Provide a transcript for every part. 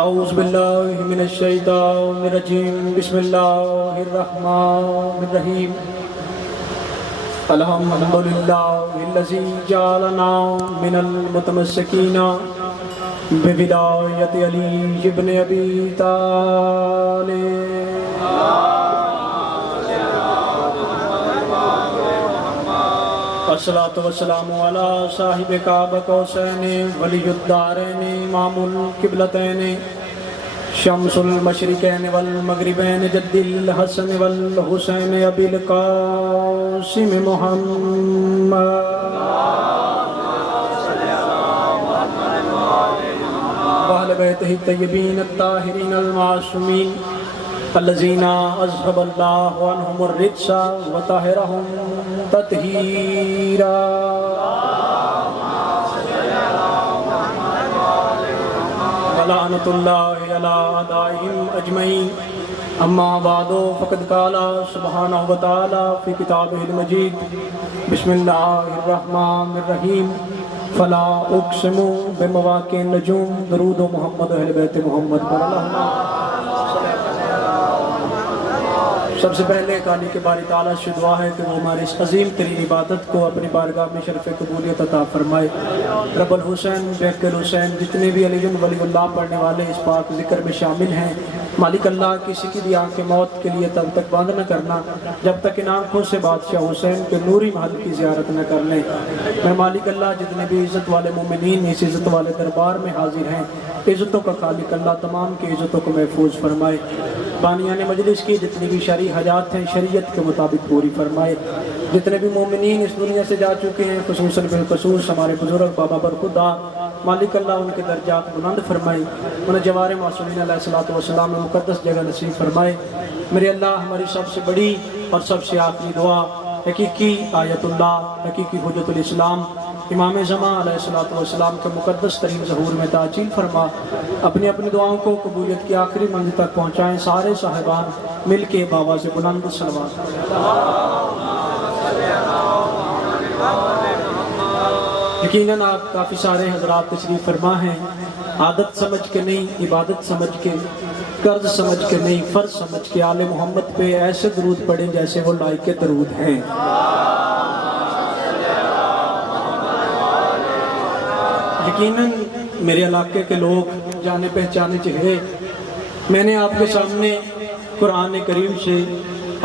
اعوذ باللہ من الشیطان الرجیم بسم اللہ الرحمن الرحیم الحمدللہ الذی جعلنا من المتمسکین بولایت علی ابن ابی طالب الصلاۃ والسلام علی صاحب کعبہ قوسین ولی الدارین امام القبلتین شمس المشرقین والمغربین جد الحسن والحسین ابی القاسم محمد وأہل بیتہ الطیبین الطاہرین المعصومین الذین اذھب اللہ عنہم الرجس وطہرہم تطہیرا ولعنۃ اللہ علی اعدائہم اجمعین اما بعد فقد قال سبحانہ وتعالی فی کتابہ المجید بسم اللہ الرحمن الرحیم فلا اقسم بمواقع النجوم درود و محمد و اہل بیت محمد پر اللہم سب سے پہلے خالق کے باری تعالیٰ سے دعا ہے کہ وہ ہمارے اس عظیم ترین عبادت کو اپنی بارگاہ میں شرف قبولیت عطا فرمائے۔ رب الحسین بیک الحسین جتنے بھی علی ولی اللہ پڑھنے والے اس پاک ذکر میں شامل ہیں، مالک اللہ کسی کی بھی آنکھ موت کے لیے تب تک بند نہ کرنا جب تک ان آنکھوں سے بادشاہ حسین کے نوری محل کی زیارت نہ کر لیں۔ میں مالک اللہ جتنے بھی عزت والے مومنین اس عزت والے دربار میں حاضر ہیں، عزتوں کا خالق اللہ تمام کی عزتوں کو محفوظ فرمائے۔ بانیان مجلس کی جتنی بھی شرعی حاجات ہیں شریعت کے مطابق پوری فرمائے۔ جتنے بھی مومنین اس دنیا سے جا چکے ہیں خصوصاً بالخصوص ہمارے بزرگ بابا برخدا، مالک اللہ ان کے درجات بلند فرمائے، انہیں جوار معصومین علیہ السلام میں مقدس جگہ نصیب فرمائے۔ میرے اللہ ہماری سب سے بڑی اور سب سے آخری دعا حقیقی آیت اللہ، حقیقی حجت الاسلام امام زمان علیہ السلام کے مقدس ترین ظہور میں تعجیل فرما، اپنی اپنی دعاؤں کو قبولیت کی آخری منزل تک پہنچائیں۔ سارے صاحبان مل کے بآواز بلند صلوات۔ یقیناً آپ کافی سارے حضرات تشریف فرما ہیں، عادت سمجھ کے نہیں، عبادت سمجھ کے، قرض سمجھ کے نہیں، فرض سمجھ کے آل محمد پہ ایسے درود پڑھیں جیسے وہ لائق درود ہیں۔ یقیناً میرے علاقے کے لوگ جانے پہچانے چہرے، میں نے آپ کے سامنے قرآن کریم سے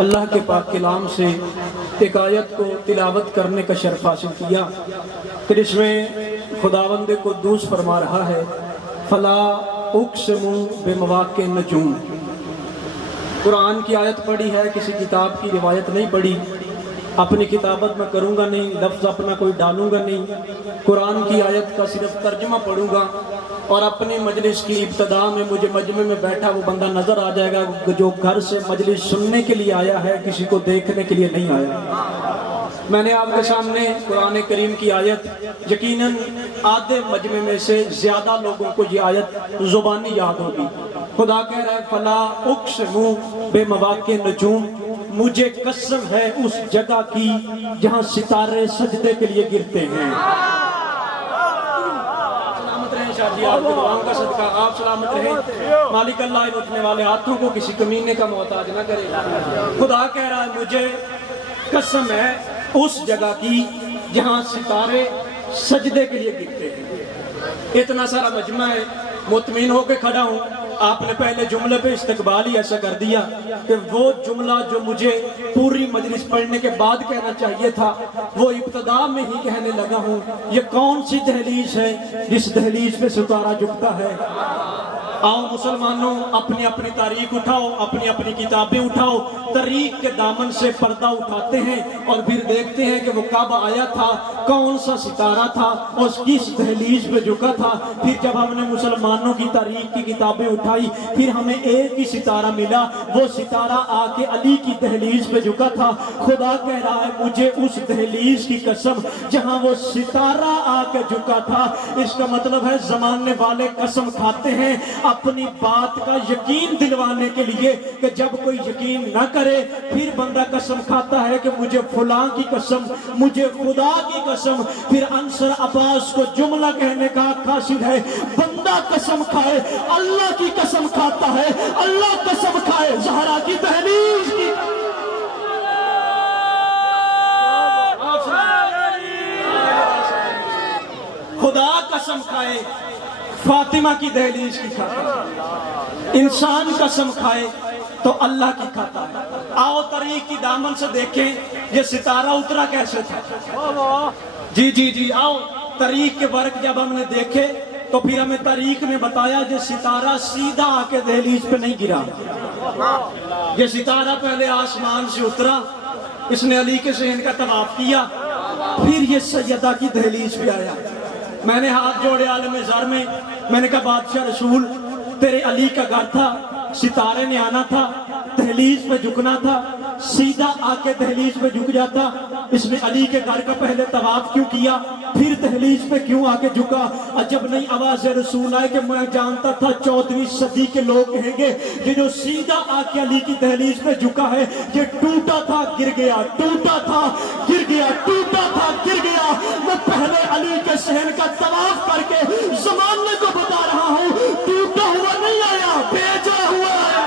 اللہ کے پاک کلام سے ایک آیت کو تلاوت کرنے کا شرف حاصل کیا، پھر اس میں خداوند قدوس فرما رہا ہے فلا اقسم بمواقع النجوم۔ قرآن کی آیت پڑھی ہے، کسی کتاب کی روایت نہیں پڑھی، اپنی کتابت میں کروں گا نہیں، لفظ اپنا کوئی ڈالوں گا نہیں، قرآن کی آیت کا صرف ترجمہ پڑھوں گا، اور اپنی مجلس کی ابتدا میں مجھے مجمع میں بیٹھا وہ بندہ نظر آ جائے گا جو گھر سے مجلس سننے کے لیے آیا ہے، کسی کو دیکھنے کے لیے نہیں آیا۔ میں نے آپ کے سامنے قرآن کریم کی آیت، یقیناً آدھے مجمع میں سے زیادہ لوگوں کو یہ آیت زبانی یاد ہوگی۔ خدا کہہ رہا ہے فلا اقسم بمواقع النجوم، مجھے قسم ہے اس جگہ کی جہاں ستارے سجدے کے لیے گرتے ہیں۔ سلامت رہیں شاہ جی، آپ کے دعاؤں کا صدقہ، آپ سلامت رہیں۔ مالک اللہ ان اٹھنے والے ہاتھوں کو کسی کمینے کا محتاج نہ کرے۔ خدا کہہ رہا ہے مجھے قسم ہے اس جگہ کی جہاں ستارے سجدے کے لیے گرتے ہیں۔ اتنا سارا مجمع ہے، مطمئن ہو کے کھڑا ہوں، آپ نے پہلے جملے پہ استقبال ہی ایسا کر دیا کہ وہ جملہ جو مجھے پوری مجلس پڑھنے کے بعد کہنا چاہیے تھا وہ ابتدا میں ہی کہنے لگا ہوں۔ یہ کون سی دہلیز ہے جس دہلیز پہ ستارہ جھکتا ہے؟ آؤ مسلمانوں، اپنی اپنی تاریخ اٹھاؤ، اپنی اپنی کتابیں اٹھاؤ، تاریخ کے دامن سے پردہ اٹھاتے ہیں اور پھر دیکھتے ہیں کہ وہ کب آیا تھا، کون سا ستارہ تھا اور کس دہلیز پہ جھکا تھا۔ پھر جب ہم نے مسلمانوں کی تاریخ کی کتابیں اٹھائی پھر ہمیں ایک ہی ستارہ ملا، وہ ستارہ آ کے علی کی دہلیز پہ جھکا تھا۔ خدا کہہ رہا ہے مجھے اس دہلیز کی قسم جہاں وہ ستارہ آ کے جھکا تھا۔ اس کا مطلب ہے زمانے والے قسم کھاتے ہیں اپنی بات کا یقین دلوانے کے لیے کہ جب کوئی یقین نہ کرے پھر بندہ قسم کھاتا ہے کہ مجھے فلاں کی قسم، مجھے خدا کی قسم۔ پھر انصر عباس کو جملہ کہنے کا قاصد ہے بندہ قسم کھائے اللہ کی قسم کھاتا ہے، اللہ قسم کھائے زہرا کی دہلیز کی، خدا قسم کھائے فاطمہ کی دہلیز کی کھاتا ہے، انسان قسم کھائے تو اللہ کی کھاتا ہے۔ آؤ طریق کی دامن سے دیکھیں یہ ستارہ اترا کیسے تھا۔ جی آؤ طریق کے ورق جب ہم نے دیکھے تو پھر ہمیں طریق نے بتایا یہ ستارہ سیدھا آ کے دہلیز پہ نہیں گرا، یہ ستارہ پہلے آسمان سے اترا، اس نے علی کے صحن کا طواف کیا، پھر یہ سیدہ کی دہلیز پہ آیا۔ میں نے ہاتھ جوڑے عالم زر میں نے کہا بادشاہ رسول تیرے علی کا گھر تھا، ستارے نے آنا تھا، دہلیز پہ جھکنا تھا، سیدھا آ کے دہلیز پہ جھک جاتا، اس نے علی کے گھر کا پہلے طواف کیوں کیا پھر دہلیز پہ کیوں آ کے جھکا؟ عجب نہیں آواز رسول آئے کہ میں جانتا تھا 14ویں صدی کے لوگ کہیں گے یہ جو سیدھا آ کے علی کی دہلیز پہ جھکا ہے یہ ٹوٹا تھا گر گیا، ٹوٹا تھا گر گیا، ٹوٹا تھا گر گیا۔ میں پہلے علی کے صحن کا طواف کر کے زمانے کو بتا رہا ہوں ٹوٹا ہوا نہیں آیا، بھیجا ہوا ہے۔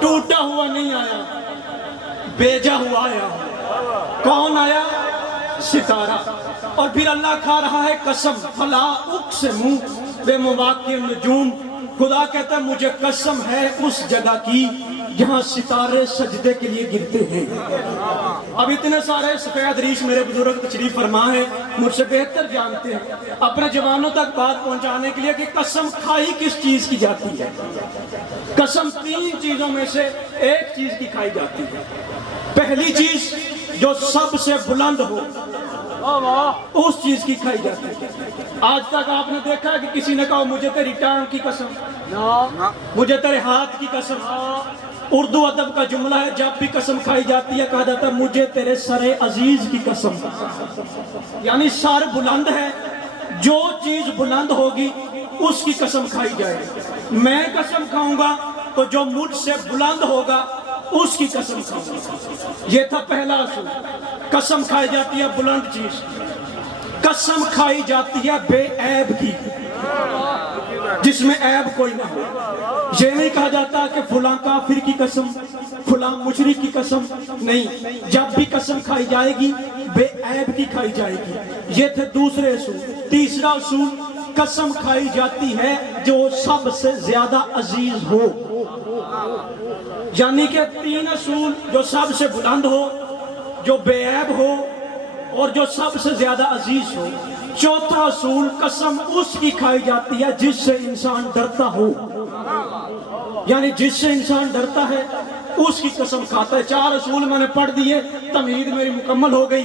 ٹوٹا ہوا نہیں آیا، بھیجا ہوا آیا۔ کون آیا؟ ستارہ۔ اور پھر اللہ کھا رہا ہے قسم فلا اقسم بمواقع النجوم، خدا کہتا ہے مجھے قسم ہے اس جگہ کی جہاں ستارے سجدے کے لیے گرتے ہیں۔ اب اتنے سارے سفید ریش میرے بزرگ تشریف فرما ہے، مجھ سے بہتر جانتے ہیں اپنے جوانوں تک بات پہنچانے کے لیے کہ قسم کھائی کس چیز کی جاتی ہے۔ قسم 3 چیزوں میں سے ایک چیز کی کھائی جاتی ہے۔ پہلی چیز جو سب سے بلند ہو اس چیز کی کھائی جاتی ہے۔ آج تک آپ نے دیکھا کہ کسی نے کہا مجھے تیری ٹانگ کی قسم، مجھے تیرے ہاتھ کی قسم۔ اردو ادب کا جملہ ہے جب بھی قسم کھائی جاتی ہے کہا جاتا ہے مجھے تیرے سر عزیز کی قسم، یعنی سر بلند ہے، جو چیز بلند ہوگی اس کی قسم کھائی جائے گی۔ میں قسم کھاؤں گا تو جو مجھ سے بلند ہوگا اس کی قسم کھاؤں گا۔ یہ تھا پہلا اصول۔ قسم کھائی جاتی ہے بلند چیز، قسم کھائی جاتی ہے بے عیب کی، جس میں عیب کوئی نہ ہو۔ یہ نہیں کہا جاتا کہ فلاں کافر کی قسم، فلاں مشرک کی قسم، نہیں، جب بھی قسم کھائی جائے گی بے عیب کی کھائی جائے گی۔ یہ تھے دوسرے اصول۔ تیسرا اصول قسم کھائی جاتی ہے جو سب سے زیادہ عزیز ہو، یعنی کہ 3 اصول جو سب سے بلند ہو، جو بے عیب ہو اور جو سب سے زیادہ عزیز ہو۔ چوتھا اصول قسم اس کی کھائی جاتی ہے جس سے انسان ڈرتا ہو، یعنی جس سے انسان ڈرتا ہے اس کی قسم کھاتا ہے۔ 4 اصول میں نے پڑھ دیے، تمہید میری مکمل ہو گئی۔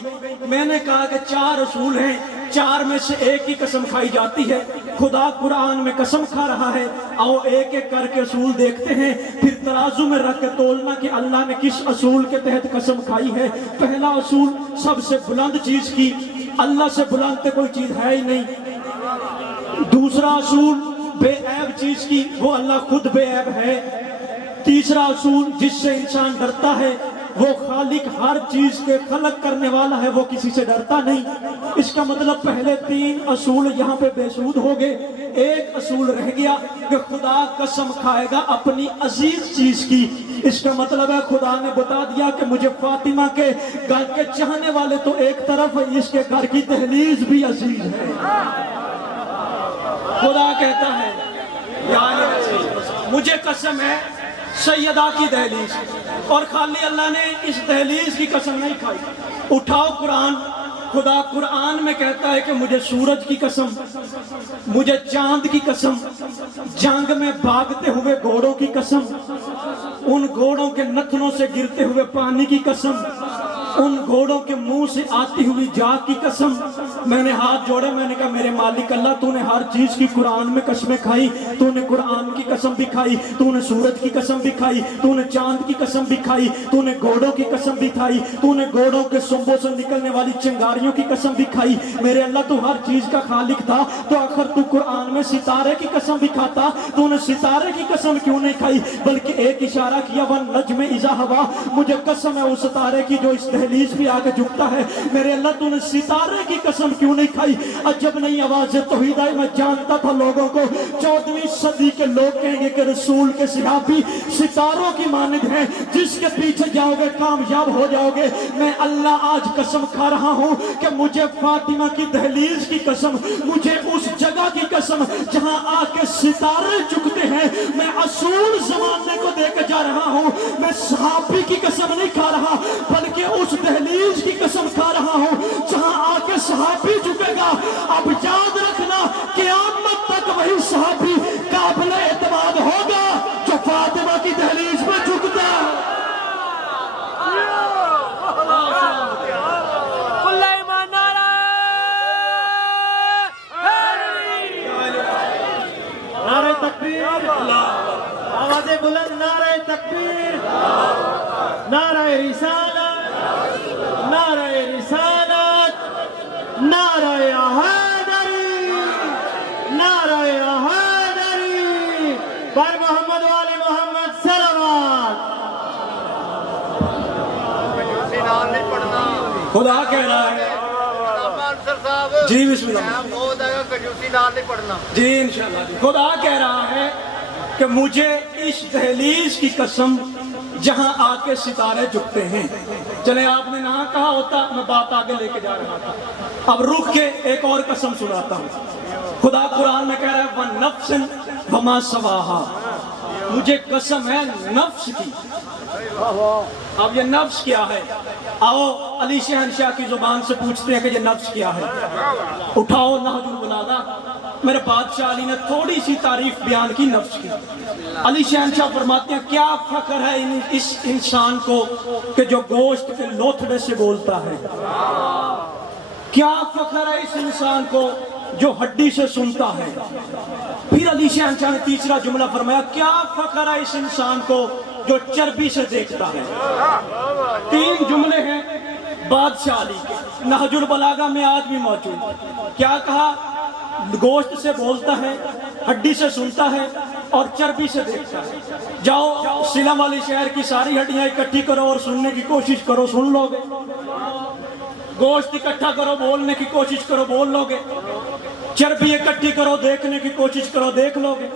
میں نے کہا کہ 4 اصول ہیں، 4 میں سے ایک کی قسم کھائی جاتی ہے۔ خدا قرآن میں قسم کھا رہا ہے، آؤ ایک ایک کر کے اصول دیکھتے ہیں، پھر ترازو میں رکھ کے تولنا کہ اللہ نے کس اصول کے تحت قسم کھائی ہے۔ پہلا اصول سب سے بلند چیز کی، اللہ سے بلند کوئی چیز ہے ہی نہیں۔ دوسرا اصول بے عیب چیز کی، وہ اللہ خود بے عیب ہے۔ تیسرا اصول جس سے انسان ڈرتا ہے، وہ خالق ہر چیز کے خلق کرنے والا ہے، وہ کسی سے ڈرتا نہیں۔ اس کا مطلب پہلے 3 اصول یہاں پہ بے سود ہو گئے۔ ایک اصول رہ گیا کہ خدا قسم کھائے گا اپنی عزیز چیز کی۔ اس کا مطلب ہے خدا نے بتا دیا کہ مجھے فاطمہ کے گھر کے چاہنے والے تو ایک طرف، اس کے گھر کی دہلیز بھی عزیز ہے۔ خدا کہتا ہے یعنی مجھے قسم ہے سیدہ کی دہلیز، اور خالی اللہ نے اس دہلیز کی قسم نہیں کھائی۔ اٹھاؤ قرآن، خدا قرآن میں کہتا ہے کہ مجھے سورج کی قسم، مجھے چاند کی قسم، جنگ میں بھاگتے ہوئے گھوڑوں کی قسم، ان گھوڑوں کے نتنوں سے گرتے ہوئے پانی کی قسم، ان گھوڑوں کے منہ سے آتی ہوئی جاگ کی قسم. میں نے ہاتھ جوڑے, میں نے کہا میرے مالک اللہ, تو نے ہر چیز کی قرآن میں قسمیں کھائی, تو نے قرآن کی قسم بھی کھائی, تو نے سورج کی قسم بھی کھائی, تو نے چاند کی قسم بھی کھائی, تو نے گھوڑوں کی قسم بھی کھائی, تو نے گھوڑوں کے سنبوں سے نکلنے والی چنگاریوں کی قسم بھی کھائی. میرے اللہ تو ہر چیز کا خالق تھا, تو آخر تو قرآن میں ستارے کی قسم بھی کھاتا, تو نے ستارے کی قسم کیوں نہیں کھائی, بلکہ ایک اشارہ کیا وَالنَّجْمِ إِذَا ہوا, مجھے قسم ہے اس ستارے کی جو اس دہلیز پہ آگے جھکتا ہے. میرے اللہ تو نے ستارے کی قسم کیوں نہیں کھائی. عجب نہیں آواز توحید آئی. میں جانتا تھا لوگوں کو 14ویں صدی کے لوگ کہیں گے کہ رسول کے صحابی ستاروں کی مانند ہیں, جس کے پیچھے جاؤ گے کامیاب ہو جاؤ گے. میں اللہ آج قسم کھا رہا ہوں کہ مجھے فاطمہ کی دہلیز کی قسم, مجھے اس جگہ کی قسم جہاں آ کے ستارے جھکتے ہیں, میں اصول زمانے کو دے کے جا رہا ہوں. میں صحابی کی قسم نہیں کھا رہا, بلکہ اس دہلیز کی قسم کھا رہا ہوں جہاں آ کے صحابی جھکے گا. اب یاد رکھنا قیامت تک وہی صحابی قابل اعتماد ہوگا جو فاطمہ کی دہلیز پہ جھکتا ہے. نعرہ تکبیر, آواز بلند, نعرہ تکبیر, نعرہ رسالت, نعرہ رسالت, نعرہ حیدری, نعرہ حیدری, پر محمد والے محمد صلوات. خدا کہہ رہا ہے جی بسم اللہ جی انشاءاللہ. خدا کہہ رہا ہے کہ مجھے اس دہلیز کی قسم جہاں آ کے ستارے جھکتے ہیں. چلے آپ نے نہ کہا ہوتا, میں بات آگے لے کے جا رہا تھا. اب رک کے ایک اور قسم سناتا ہوں. خدا قرآن میں کہہ رہا ہے وَالنَّفْسٍ وَمَا سَوَاهَا, مجھے قسم ہے نفس کی. اب یہ نفس کیا ہے؟ آؤ علی شہنشاہ کی زبان سے پوچھتے ہیں کہ یہ نفس کیا ہے. اٹھاؤ نہج البلاغہ. میرے بادشاہ علی نے تھوڑی سی تعریف بیان کی نفس کی. علی شہنشاہ فرماتے ہیں کیا فخر ہے اس انسان کو کہ جو گوشت کے لوتھڑے سے بولتا ہے. کیا فخر ہے اس انسان کو جو ہڈی سے سنتا ہے. پھر علی شہنشاہ نے تیسرا جملہ فرمایا کیا فخر ہے اس انسان کو جو چربی سے دیکھتا ہے. 3 جملے ہیں بادشاہ علی کے, نہج البلاغہ میں آج بھی موجود. کیا کہا؟ گوشت سے بولتا ہے, ہڈی سے سنتا ہے اور چربی سے دیکھتا ہے. جاؤ سلم والی شہر کی ساری ہڈیاں اکٹھی کرو اور سننے کی کوشش کرو, سن لو گے. گوشت اکٹھا کرو, بولنے کی کوشش کرو, بول لو گے. چربی اکٹھی کرو, دیکھنے کی کوشش کرو, دیکھ لو گے.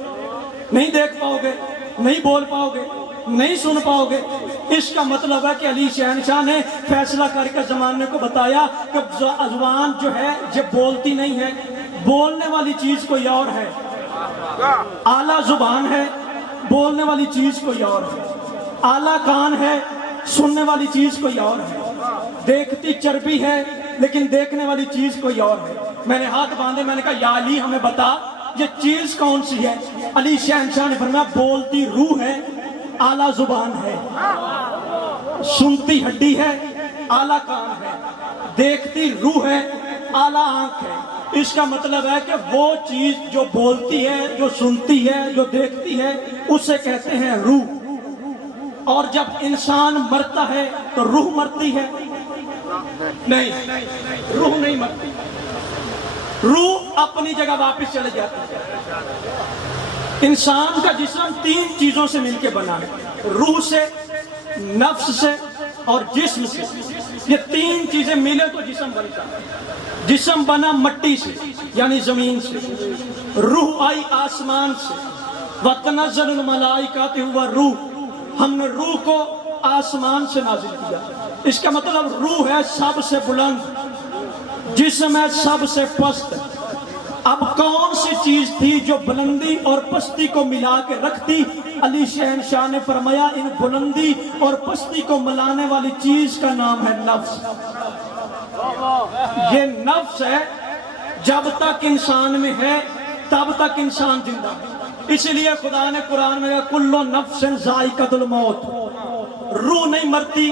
نہیں دیکھ پاؤ گے, نہیں بول پاؤ گے, نہیں سن پاؤ گے. اس کا مطلب ہے کہ علی شہنشاہ نے فیصلہ کر کے زمانے کو بتایا کہ زبان جو ہے یہ بولتی نہیں ہے, بولنے والی چیز کوئی اور ہے. اعلیٰ زبان ہے, بولنے والی چیز کوئی اور ہے. اعلیٰ کان ہے, سننے والی چیز کوئی اور ہے. دیکھتی چربی ہے لیکن دیکھنے والی چیز کوئی اور ہے. میں نے ہاتھ باندھے, میں نے کہا یا علی ہمیں بتا یہ چیز کون سی ہے. علی شہنشاہ نے فرمایا بولتی روح ہے, اعلیٰ زبان ہے, سنتی ہڈی ہے, اعلیٰ کان ہے, دیکھتی روح ہے, اعلیٰ آنکھ ہے. اس کا مطلب ہے کہ وہ چیز جو بولتی ہے, جو سنتی ہے, جو دیکھتی ہے, اسے کہتے ہیں روح. اور جب انسان مرتا ہے تو روح مرتی ہے؟ نہیں, روح نہیں مرتی. روح اپنی جگہ واپس چلے جاتی ہے. انسان کا جسم 3 چیزوں سے مل کے بنا ہے, روح سے, نفس سے اور جسم سے. یہ 3 چیزیں ملے تو جسم بنتا ہے. جسم بنا مٹی سے یعنی زمین سے, روح آئی آسمان سے. وَتَنَزَّلُ الْمَلَائِكَةُ وَالرُّوحُ, ہم نے روح کو آسمان سے نازل کیا. اس کا مطلب روح ہے سب سے بلند, جسم ہے سب سے پست. اب کون سی چیز تھی جو بلندی اور پستی کو ملا کے رکھتی؟ علی شہنشاہ نے فرمایا ان بلندی اور پستی کو ملانے والی چیز کا نام ہے نفس. یہ نفس ہے, جب تک انسان میں ہے تب تک انسان زندہ ہے. اس لیے خدا نے قرآن میں کہا کل نفس ذائقۃ الموت, روح نہیں مرتی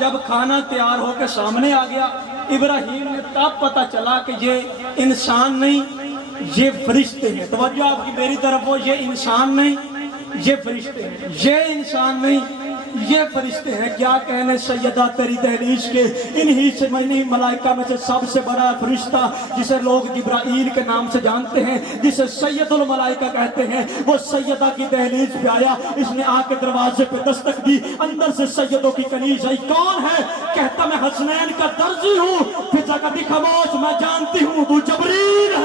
جب کھانا تیار ہو کے سامنے آ گیا ابراہیم نے تب پتہ چلا کہ یہ انسان نہیں یہ فرشتے ہیں. توجہ آپ کی میری طرف ہو, یہ انسان نہیں یہ فرشتے ہیں, یہ انسان نہیں یہ فرشتے ہیں. کیا کہنے سیدہ تیری دہلیز کے انہی سے ملائکہ میں سے سب سے بڑا فرشتہ جسے لوگ جبرائیل کے نام سے جانتے ہیں, جسے سید الملائکہ کہتے ہیں, وہ سیدہ کی دہلیز پہ آیا. اس نے آ کے دروازے پہ دستک دی, اندر سے سیدوں کی کنیز آئی. کون ہے؟ کہتا میں حسنین کا درزی ہوں. پھر جگہ دی خاموش, میں جانتی ہوں تو جبریل ہے.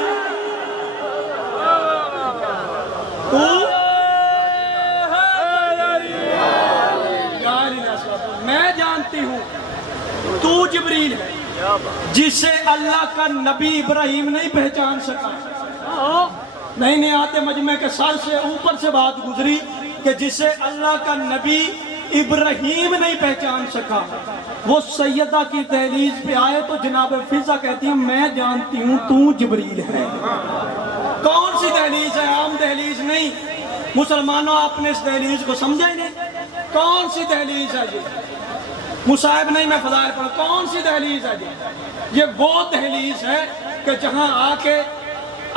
میں جانتی ہوں تو جبریل ہے, جسے اللہ کا نبی ابراہیم نہیں پہچان سکا. نہیں آتے مجمع کے سر سے اوپر سے بات گزری کہ جسے اللہ کا نبی ابراہیم نہیں پہچان سکا, وہ سیدہ کی دہلیز پہ آئے تو جناب فضا کہتی ہے میں جانتی ہوں تو جبریل ہے. کون سی دہلیز ہے؟ عام دہلیز نہیں. مسلمانوں آپ نے اس دہلیز کو سمجھا ہی نہیں. کون سی دہلیز ہے یہ؟ مصائب نہیں, میں فضائل پڑھا. کون سی دہلیز ہے یہ؟ وہ دہلیز ہے کہ جہاں آ کے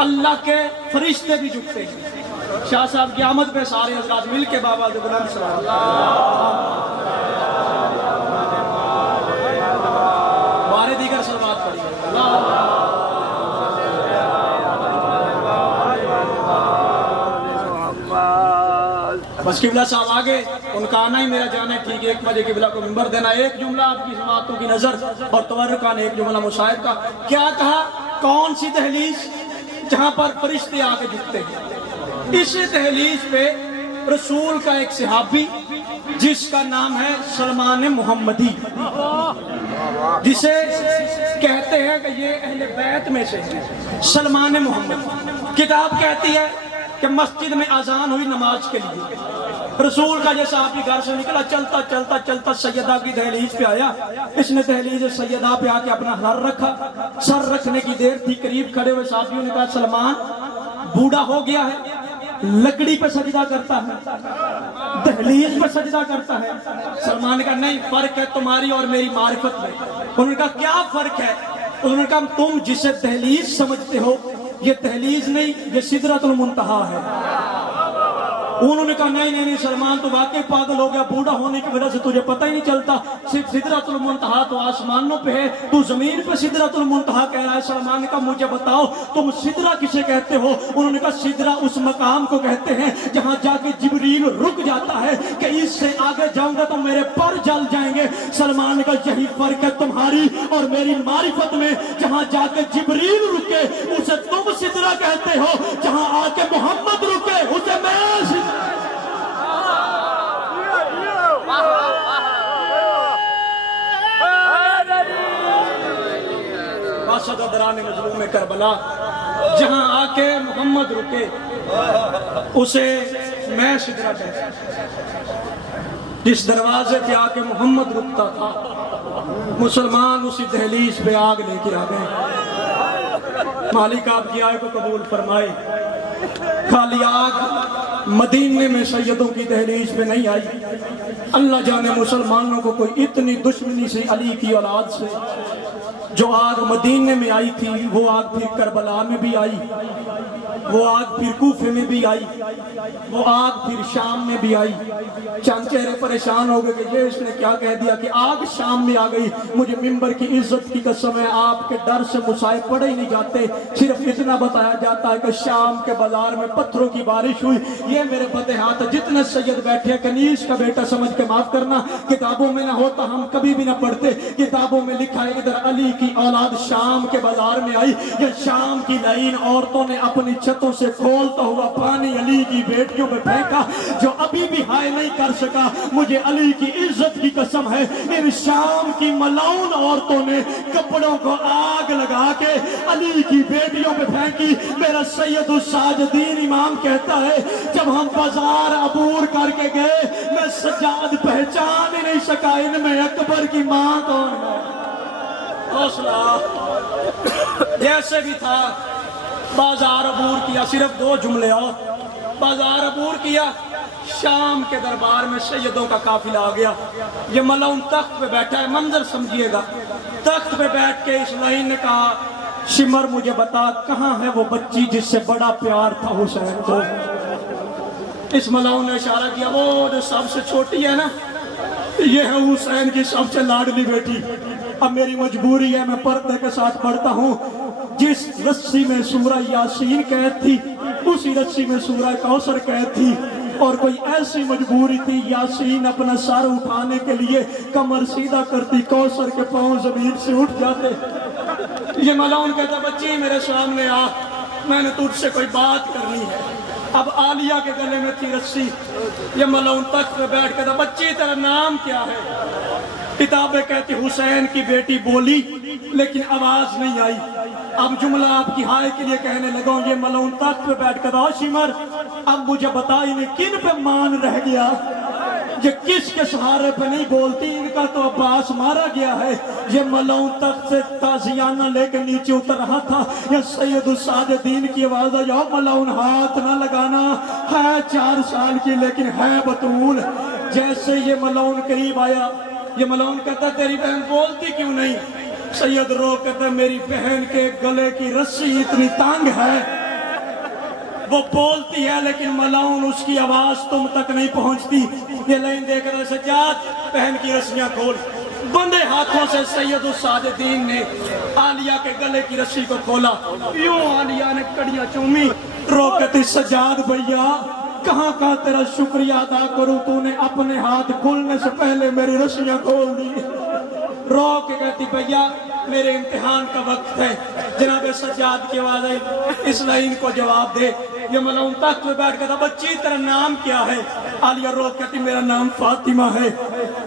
اللہ کے فرشتے بھی جھکتے ہیں. شاہ صاحب کی آمد پہ سارے حضرات مل کے بابا کے بلند صلی بارے دیگر سلوات پڑھی. بس قبلہ صاحب آگے, ان کا آنا ہی میرا جانا ہے. ٹھیک ہے, 1 بجے قبلہ کو منبر دینا. ایک جملہ آپ کی سماعتوں کی نظر اور تورکان, ایک جملہ مصائب کا. کیا کہا؟ کون سی دہلیز جہاں پر فرشتے آ کے جھکتے ہیں؟ اس دہلیز پہ رسول کا ایک صحابی جس کا نام ہے سلمان محمدی, جسے کہتے ہیں کہ یہ اہل بیت میں سے سلمان محمد. کتاب کہتی ہے کہ مسجد میں اذان ہوئی نماز کے لیے. رسول کا جیسا آپ ہی گھر سے نکلا, چلتا چلتا چلتا سیدہ کی دہلیز پہ آیا. اس نے دہلیز سیدہ پہ آ کے اپنا سر رکھا. سر رکھنے کی دیر تھی, قریب کھڑے ہوئے صحابیوں نے کہا سلمان بوڑھا ہو گیا ہے, لکڑی پہ سجدہ کرتا ہے, دہلیز پہ سجدہ کرتا ہے. سلمان نے کہا نہیں, فرق ہے تمہاری اور میری معرفت میں. انہوں نے کہا کیا فرق ہے؟ انہوں نے کہا تم جسے دہلیز سمجھتے ہو یہ دہلیز نہیں, یہ سدرۃ المنتہا ہے. انہوں نے کہا نہیں سلمان تو واقعی پاگل ہو گیا, بوڑھا ہونے کی وجہ سے تجھے پتہ ہی نہیں چلتا. صرف سدرۃ المنتہا تو آسمانوں پہ ہے, تو زمین پہ سدرۃ المنتہا کہہ رہا ہے. سلمان نے کہا مجھے بتاؤ تم سدرہ کسے کہتے ہو؟ انہوں نے کہا سدرہ اس مقام کو کہتے ہیں جہاں جا کے جبریل رک جاتا ہے کہ اس سے آگے جاؤں گا تو میرے پر جل جائیں گے. سلمان نے کہا یہی فرق ہے تمہاری اور میری معرفت میں, جہاں جا کے جبریل رکے اسے تم سدرہ کہتے ہو, جہاں آ کے محمد رکے اسے میں دران مظلوم کربلا, جہاں آ کے محمد رکے اسے میں سدرہ کہتا ہوں. جس دروازے پہ آ کے محمد رکتا تھا مسلمان اسی دہلیز پہ آگ لے کے آ گئے. مالک آپ کی آئے کو قبول فرمائے. خالی آگ مدینے میں سیدوں کی دہلیز پہ نہیں آئی. اللہ جانے مسلمانوں کو کوئی اتنی دشمنی سے علی کی اولاد سے جو آگ مدینے میں آئی تھی, وہ آگ پھر کربلا میں بھی آئی, وہ آگ پھر کوفے میں بھی آئی, وہ آگ پھر شام میں بھی آئی. چند چہرے پریشان ہو گئے کہ یہ اس نے کیا کہہ دیا کہ آگ شام میں آ گئی. مجھے ممبر کی عزت کی قسم ہے, آپ کے ڈر سے مصائب پڑے ہی نہیں جاتے. صرف اتنا بتایا جاتا ہے کہ شام کے بازار میں پتھروں کی بارش ہوئی. یہ میرے پتے ہاتھ جتنے سید بیٹھے, کنیز کا بیٹا سمجھ کے معاف کرنا, کتابوں میں نہ ہوتا ہم کبھی بھی نہ پڑھتے. کتابوں میں لکھا ہے ادھر علی کی اولاد شام کے بازار میں آئی. یہ شام کی لائن عورتوں نے اپنی چھتوں سے کھولتا ہوا پانی علی کی بیٹیوں پہ پھینکا, جو ابھی بھی ہائے نہیں کر سکا. مجھے علی کی عزت کی قسم ہے ان شام کی ملاؤن عورتوں نے کپڑوں کو آگ لگا کے علی کی بیٹیوں پہ پھینکی. میرا سید الساجدین امام کہتا ہے جب ہم بازار عبور کر کے گئے میں سجاد پہچان ہی نہیں سکا ان میں اکبر کی ماں کون ہے. حوصلہ جیسے بھی تھا بازار عبور کیا. صرف 2 جملے اور. بازار عبور کیا, شام کے دربار میں سیدوں کا قافلہ آ گیا. یہ ملعون تخت پہ بیٹھا ہے, منظر سمجھیے گا. تخت پہ بیٹھ کے اس لعین نے کہا, شمر مجھے بتا کہاں ہے وہ بچی جس سے بڑا پیار تھا حسین کو. اس ملعون نے اشارہ کیا, وہ جو سب سے چھوٹی ہے نا, یہ ہے حسین کی سب سے لاڈلی بیٹی. اب میری مجبوری ہے, میں پردے کے ساتھ پڑھتا ہوں. جس رسی میں سورہ یاسین قید تھی اسی رسی میں سورہ کوثر قید تھی, اور کوئی ایسی مجبوری تھی, یاسین اپنا سر اٹھانے کے لیے کمر سیدھا کرتی, کوثر کے پاؤں زمین سے اٹھ جاتے. یہ ملعون کہتا, بچی میرے سامنے آ, میں نے تجھ سے کوئی بات کرنی ہے. اب عالیہ کے گلے میں تھی رسی. یہ ملعون تخت پہ بیٹھ کے تھا, بچی تیرا نام کیا ہے؟ کتابیں کہتی حسین کی بیٹی بولی لیکن آواز نہیں آئی. اب جملہ آپ کی ہائے کے لیے کہنے لگا. یہ ملعون تخت پہ بیٹھ کے تھا, شمر اب مجھے بتا انہیں کن پہ مان رہ گیا, یہ کس کے سہارے پہ نہیں بولتی؟ ان کا تو عباس مارا گیا ہے. یہ ملعون تخت سے تازیانہ لے کے نیچے اتر رہا تھا. یہ سید الساجدین کی آواز آئی, ملعون ہاتھ نہ لگانا, ہے 4 سال کی لیکن ہے بطول. جیسے یہ ملعون قریب آیا, یہ ملعون کہتا تیری بہن بولتی کیوں نہیں؟ سید رو کہتا میری بہن کے گلے کی رسی اتنی تنگ ہے, وہ بولتی ہے لیکن ملعون اس کی آواز تم تک نہیں پہنچتی. یہ لائن دیکھ رہا, سجاد بہن کی رسیاں کھول. بندے ہاتھوں سے سید الساجدین نے عالیہ کے گلے کی رسی کو کھولا. یوں عالیہ نے کڑیاں چومی, رو کہتی سجاد بھیا کہاں کا تیرا شکریہ ادا کروں, تو نے اپنے ہاتھ کھلنے سے پہلے میری رسیاں کھول دی. رو کے کہتی بھیا میرے امتحان کا وقت ہے. جناب سجاد کی آواز آئی, اس لائن کو جواب دے. یہ ملعون تخت پہ بیٹھ کے تھا, بچی تیرا نام کیا ہے؟ عالیہ رو کہتی میرا نام فاطمہ ہے.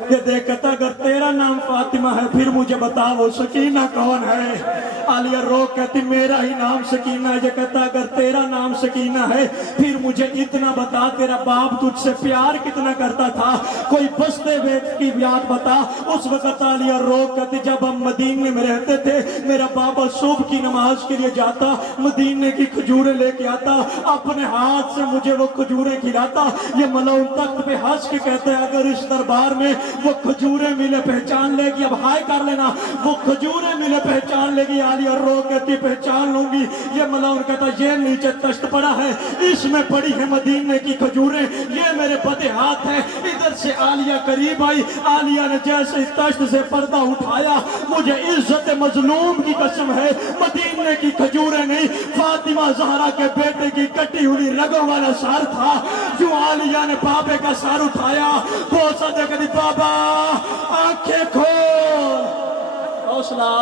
یہ دیکھ کہتا اگر تیرا نام فاطمہ ہے پھر مجھے بتا وہ سکینہ کون ہے؟ عالیہ رو کہتی میرا ہی نام سکینہ ہے. یہ کہتا اگر تیرا نام سکینہ ہے پھر مجھے اتنا بتا تیرا باپ تجھ سے پیار کتنا کرتا تھا, کوئی بستے بیت کی یاد بتا. اس وقت عالیہ رو کہتی جب ہم مدینے میں رہتے تھے میرا بابا صبح کی نماز کے لیے جاتا, مدینے کی کھجوریں لے کے آتا, اپنے ہاتھ سے مجھے وہ کھجوریں کھلاتا. یہ ملعون تخت پہ ہنس کے کہتے ہیں اگر اس دربار میں وہ کھجوریں ملے پہچان لے گی. اب ہائے کر لینا, وہ کھجوریں ملے پہچان لے گی. عالیہ رو کہتی پہچان لوں گی. یہ ملعون کہتا یہ نیچے تشت پڑا ہے, اس میں پڑی ہے مدینے کی کھجوریں, یہ میرے بدے ہاتھ ہیں. ادھر سے عالیہ قریب آئی. عالیہ نے جیسے اس تشت سے پردہ اٹھایا, مجھے عزت مظلوم کی قسم ہے مدینے کی کھجوریں نہیں, فاطمہ زہرا کے بیٹے کی کٹی ہوئی رگوں والا سار تھا. جو عالیہ نے بابے کا سار اٹھایا, بوسا دے کر بابا آنکھیں کھول, حوصلہ.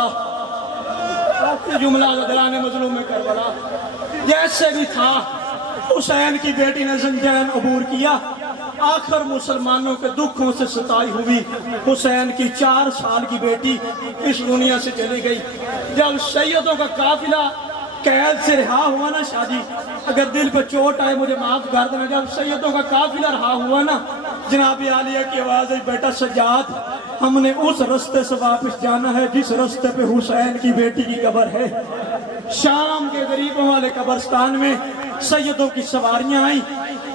جملہ دلان مظلوم میں کربلا. جیسے بھی تھا حسین کی بیٹی نے زنجان عبور کیا. آخر مسلمانوں کے دکھوں سے ستائی ہوئی. حسین کی 4 سال کی بیٹی اس دنیا سے چلی گئی. جب سیدوں کا قافلہ قید سے رہا ہوا نا, شادی اگر دل پہ چوٹ آئے مجھے معاف کر دینا, جب سیدوں کا قافلہ رہا ہوا نا, جناب عالیہ کی آواز ہے بیٹا سجاد ہم نے اس رستے سے واپس جانا ہے جس رستے پہ حسین کی بیٹی کی قبر ہے. شام کے غریبوں والے قبرستان میں سیدوں کی سواریاں آئیں.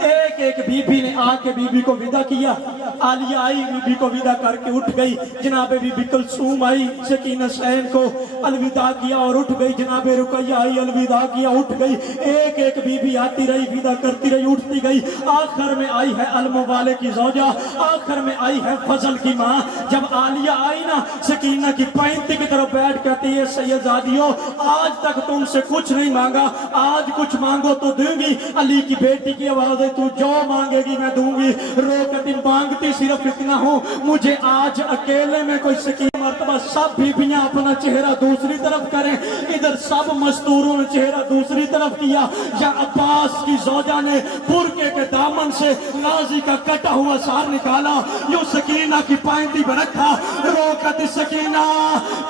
ایک ایک بی بی نے آ کے بی بی کو ودا کیا. عالیہ آئی, بی بی کو ودا کر کے اٹھ گئی. جناب بی بی کلثوم آئی, سکینہ حسین کو الوداع کیا اور اٹھ گئی. جناب رقیہ آئی, الوداع کیا, اٹھ گئی. ایک ایک بی بی آتی رہی, ودا کرتی رہی, اٹھتی گئی. آخر میں آئی ہے الموالے کی زوجہ, آخر میں آئی ہے فضل کی ماں. جب عالیہ آئی نا, سکینہ کی پینتی کی طرف بیٹھ کہتی ہے سیدزادیوں آج تک تم سے کچھ نہیں مانگا, آج کچھ مانگو تو دوں گی. علی کی بیٹی کی آواز ہے تو جو مانگے گی میں دوں گی. رو کہتی مانگتی صرف اتنا ہوں, مجھے آج اکیلے میں کوئی سکینہ مرتبہ سب بیبیاں اپنا چہرہ دوسری طرف کریں. ادھر سب مستوروں نے چہرہ دوسری طرف کیا. یا عباس کی زوجہ نے برقعے کے دامن سے نازی کا کٹا ہوا سار نکالا, یوں سکینہ کی پائنتی پر رکھا. رو کہتی سکینہ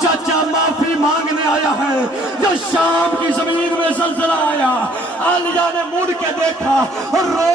چچا معافی مانگنے آیا ہے. جو شام کی زمین میں زلزلہ آیا, عالیہ نے مڑ کے دیکھا, رو